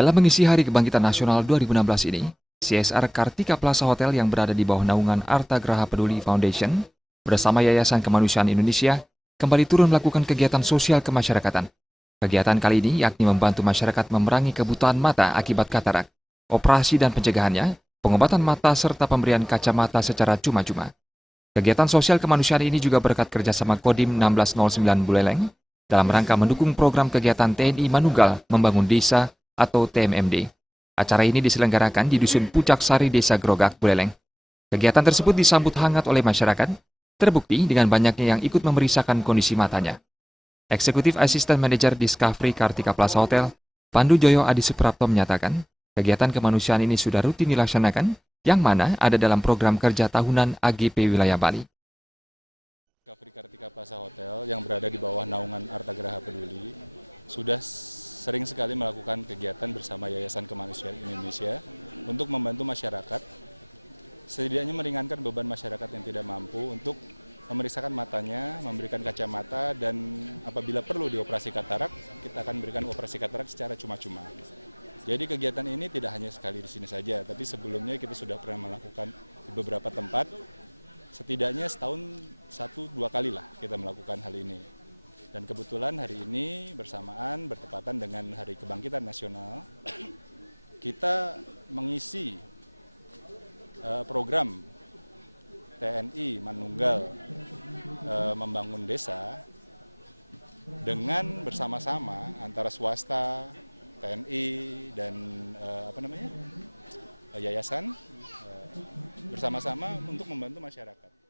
Dalam mengisi Hari Kebangkitan Nasional 2016 ini, CSR Kartika Plaza Hotel yang berada di bawah naungan Arta Graha Peduli Foundation bersama Yayasan Kemanusiaan Indonesia kembali turun melakukan kegiatan sosial kemasyarakatan. Kegiatan kali ini yakni membantu masyarakat memerangi kebutaan mata akibat katarak, operasi dan pencegahannya, pengobatan mata serta pemberian kacamata secara cuma-cuma. Kegiatan sosial kemanusiaan ini juga berkat kerjasama Kodim 1609 Buleleng dalam rangka mendukung program kegiatan TNI Manunggal Membangun Desa atau TMMD. Acara ini diselenggarakan di Dusun Pucak Sari, Desa Grogak, Buleleng. Kegiatan tersebut disambut hangat oleh masyarakat, terbukti dengan banyaknya yang ikut memeriksakan kondisi matanya. Eksekutif Asisten Manajer Discovery Kartika Plaza Hotel, Pandu Joyo Adi Suprapto menyatakan, kegiatan kemanusiaan ini sudah rutin dilaksanakan, yang mana ada dalam program kerja tahunan AGP Wilayah Bali. Discovery Kartika Plaza Hotel yang berada di bawah naungan Arta Graha Peduli sudah sering sekali melakukan kegiatan bersama Yayasan Kemanusiaan Indonesia untuk membantu masyarakat, setidaknya meringankan beban masyarakat yang tidak mampu untuk memeriksakan matanya, memberikan kacamata, dan apabila perlu dioperasi katarak, kita akan berikan operasi katarak secara cuma-cuma. Jadi kegiatan ini tidak hanya sekali di sini saja, tapi sebelumnya kita sudah pernah melakukan di beberapa tempat, setidaknya setahun 1-2 kali lah kita melakukan hal ini. Dan kebetulan hari ini bersamaan bertepatan dengan Hari Kebangkitan Nasional, kita mengisi program TNI Manunggal Membangun Desa dengan bersama-sama antara swasta, TNI dan yayasan bersama-sama untuk membantu masyarakat.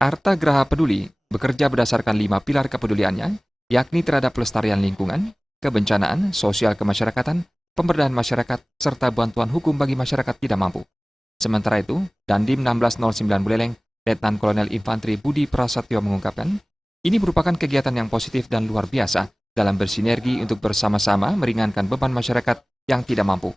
Arta Graha Peduli bekerja berdasarkan 5 pilar kepeduliannya, yakni terhadap pelestarian lingkungan, kebencanaan, sosial kemasyarakatan, pemberdayaan masyarakat, serta bantuan hukum bagi masyarakat tidak mampu. Sementara itu, Dandim 1609 Buleleng, Letnan Kolonel Infantri Budi Prasetyo mengungkapkan, ini merupakan kegiatan yang positif dan luar biasa dalam bersinergi untuk bersama-sama meringankan beban masyarakat yang tidak mampu.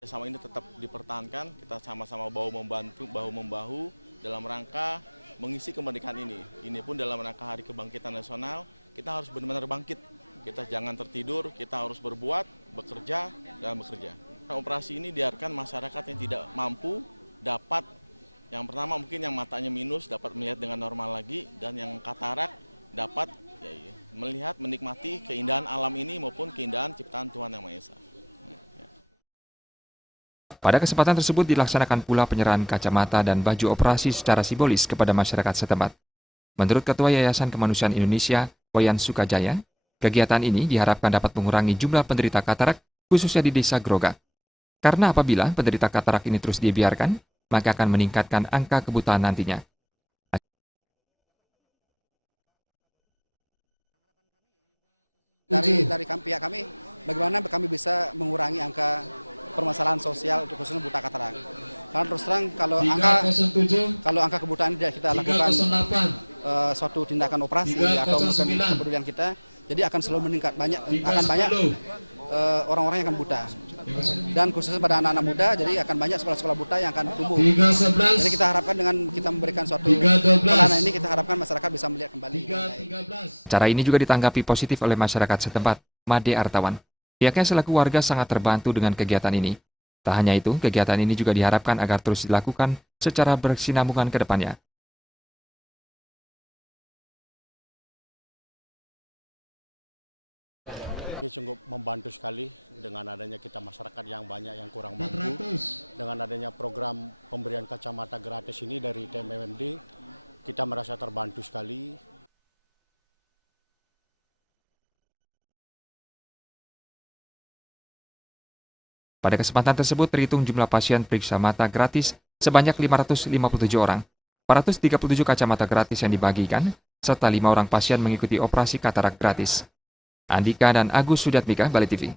Sama ini tetap dipertahankan, kita sama-sama bahu-membahu dalam rangka mengisi kemerdekaan ini. Ini pun dalam rangka Hari Kebangkitan Nasional, kita harus benar-benar bangkit. Kita jangan tertidur, kita harus berbuat, bekerja, dan bekerja. Operasi ini diharapkan masyarakat yang tidak mampu dapat, yang pertama mungkin yang matanya minus dapat melihat dengan normal lagi, dan yang katarak dapat melihat, menikmati keindahan alam ini maupun keindahan ciptaan Tuhan Yang Maha Esa. Pada kesempatan tersebut dilaksanakan pula penyerahan kacamata dan baju operasi secara simbolis kepada masyarakat setempat. Menurut Ketua Yayasan Kemanusiaan Indonesia, Wayan Sukajaya, kegiatan ini diharapkan dapat mengurangi jumlah penderita katarak, khususnya di Desa Grogak. Karena apabila penderita katarak ini terus dibiarkan, maka akan meningkatkan angka kebutaan nantinya. Dari pihak kami, bagaimana kami bisa mengurangi angka permasalahan sosial untuk khususnya buta katarak. Karena terus terang kalau angka kebutaan tidak kita lakukan suatu tindakan operasi atau mungkin kepedulian kita, jadi akan selalu meningkat, akan banyak orang-orang yang akan buta. Dan khususnya pada anak-anak muda, jadi akan banyak sekolah-sekolah buta yang akan tumbuh. Jadi kita harapkan dengan kita memberikan suatu pelayanan ini, kita harapkan masyarakat bisa melihat kembali. Cara ini juga ditanggapi positif oleh masyarakat setempat, Made Artawan. Pihaknya selaku warga sangat terbantu dengan kegiatan ini. Tak hanya itu, kegiatan ini juga diharapkan agar terus dilakukan secara berkesinambungan ke depannya. Ini sungguh membantu sekali dengan adanya kita masyarakat yang banyak yang kurang mampu. Dengan adanya program pemberian kacamata gratis ini dari TMMD, kita merasa terbantu sekali. Pada kesempatan tersebut terhitung jumlah pasien periksa mata gratis sebanyak 557 orang, 437 kacamata gratis yang dibagikan, serta 5 orang pasien mengikuti operasi katarak gratis. Andika dan Agus Sudatmika, Bali TV.